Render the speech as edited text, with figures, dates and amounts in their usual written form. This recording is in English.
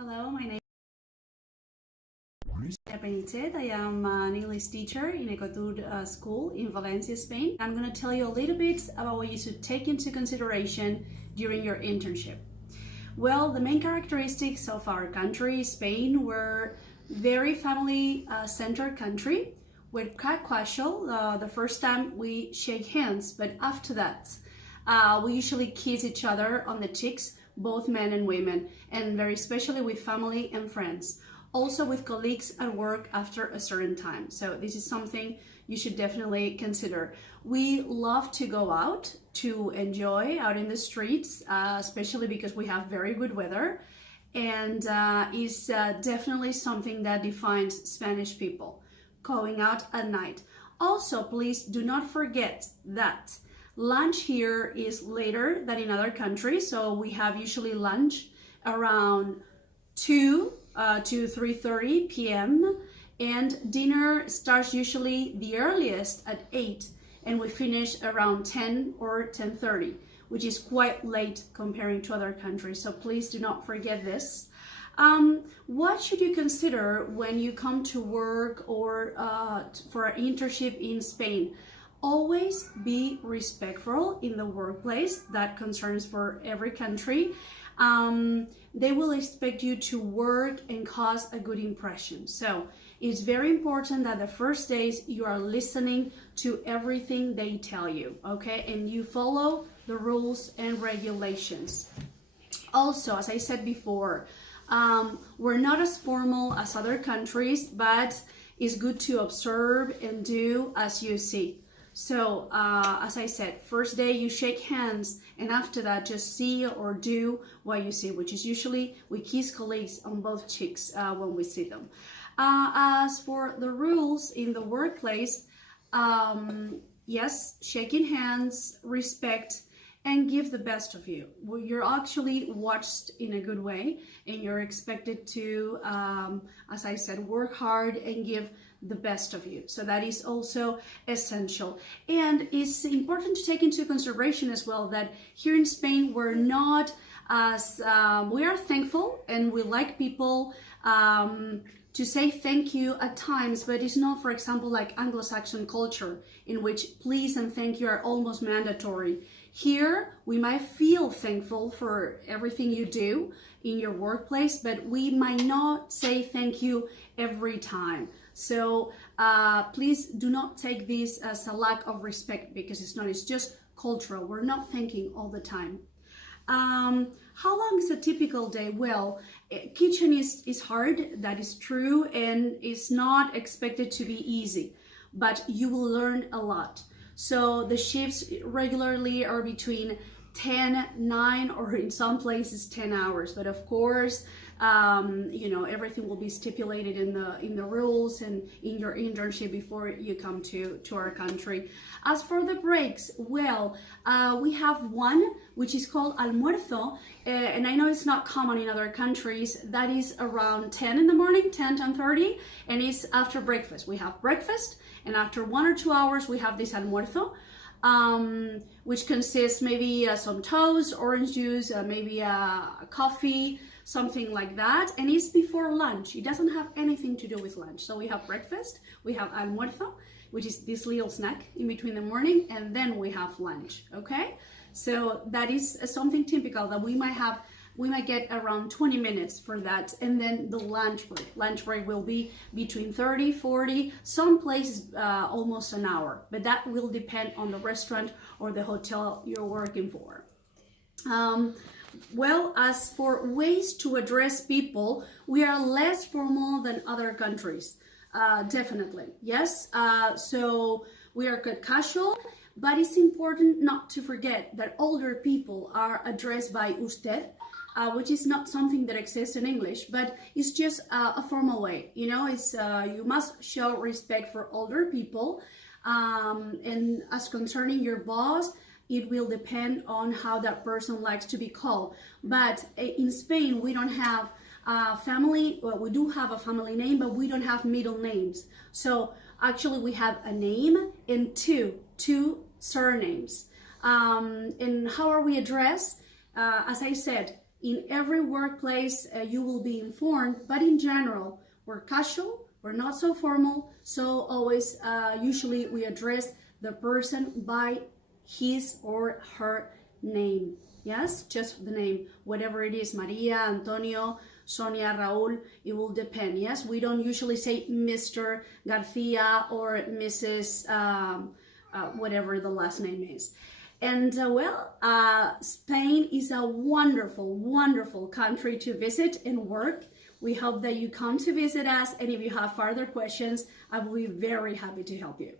Hello, my name is Benitez. I am an English teacher in a kulttuuri school in Valencia, Spain. I'm going to tell you a little bit about what you should take into consideration during your internship. Well, the main characteristics of our country, Spain, we're very family-centered country. We're quite casual. The first time we shake hands, but after that, we usually kiss each other on the cheeks, both men and women, and very especially with family and friends. Also with colleagues at work after a certain time. So this is something you should definitely consider. We love to go out to enjoy out in the streets, especially because we have very good weather, and is definitely something that defines Spanish people, going out at night. Also, please do not forget that lunch here is later than in other countries, so we have usually lunch around 2 to 3:30 p.m. and dinner starts usually the earliest at 8 and we finish around 10 or 10:30, which is quite late comparing to other countries, so please do not forget this. What should you consider when you come to work or for an internship in Spain? Always be respectful in the workplace. That concerns for every country. They will expect you to work and cause a good impression. So it's very important that the first days you are listening to everything they tell you, okay? And you follow the rules and regulations. Also, as I said before, we're not as formal as other countries, but it's good to observe and do as you see. So, as I said, first day you shake hands, and after that just see or do what you see, which is usually we kiss colleagues on both cheeks when we see them. As for the rules in the workplace, yes, shaking hands, respect, and give the best of you. You're actually watched in a good way, and you're expected to, as I said, work hard and give the best of you. So that is also essential. And it's important to take into consideration as well that here in Spain, we're not as, we are thankful and we like people to say thank you at times, but it's not, for example, like Anglo-Saxon culture in which please and thank you are almost mandatory. Here, we might feel thankful for everything you do in your workplace, but we might not say thank you every time. So please do not take this as a lack of respect, because it's not, it's just cultural. We're not thanking all the time. How long is a typical day? Well, kitchen is hard, that is true, and it's not expected to be easy, but you will learn a lot. So the shifts regularly are between 10, 9, or in some places 10 hours. But of course, you know, everything will be stipulated in the rules and in your internship before you come to our country. As for the breaks, well, we have one which is called almuerzo, and I know it's not common in other countries. That is around 10 in the morning, 10:30, and it's after breakfast. We have breakfast, and after 1 or 2 hours we have this almuerzo, which consists maybe some toast, orange juice, maybe a coffee, something like that, and it's before lunch. It doesn't have anything to do with lunch. So we have breakfast, we have almuerzo, which is this little snack in between the morning, and then we have lunch, okay? So that is something typical that we might get around 20 minutes for that, and then the lunch break. Lunch break will be between 30, 40, some places almost an hour, but that will depend on the restaurant or the hotel you're working for. Well, as for ways to address people, we are less formal than other countries, definitely, yes. So we are casual, but it's important not to forget that older people are addressed by usted, which is not something that exists in English, but it's just a formal way. You know, it's you must show respect for older people, and as concerning your boss, it will depend on how that person likes to be called. But in Spain, we don't have family, well, we do have a family name, but we don't have middle names. So actually we have a name and two surnames. And how are we addressed? As I said, In every workplace, you will be informed, but in general, we're casual, we're not so formal, so always, usually we address the person by his or her name. Yes, just the name, whatever it is, Maria, Antonio, Sonia, Raul, it will depend. Yes, we don't usually say Mr. Garcia or Mrs. Whatever the last name is. And Spain is a wonderful, wonderful country to visit and work. We hope that you come to visit us, and if you have further questions, I will be very happy to help you.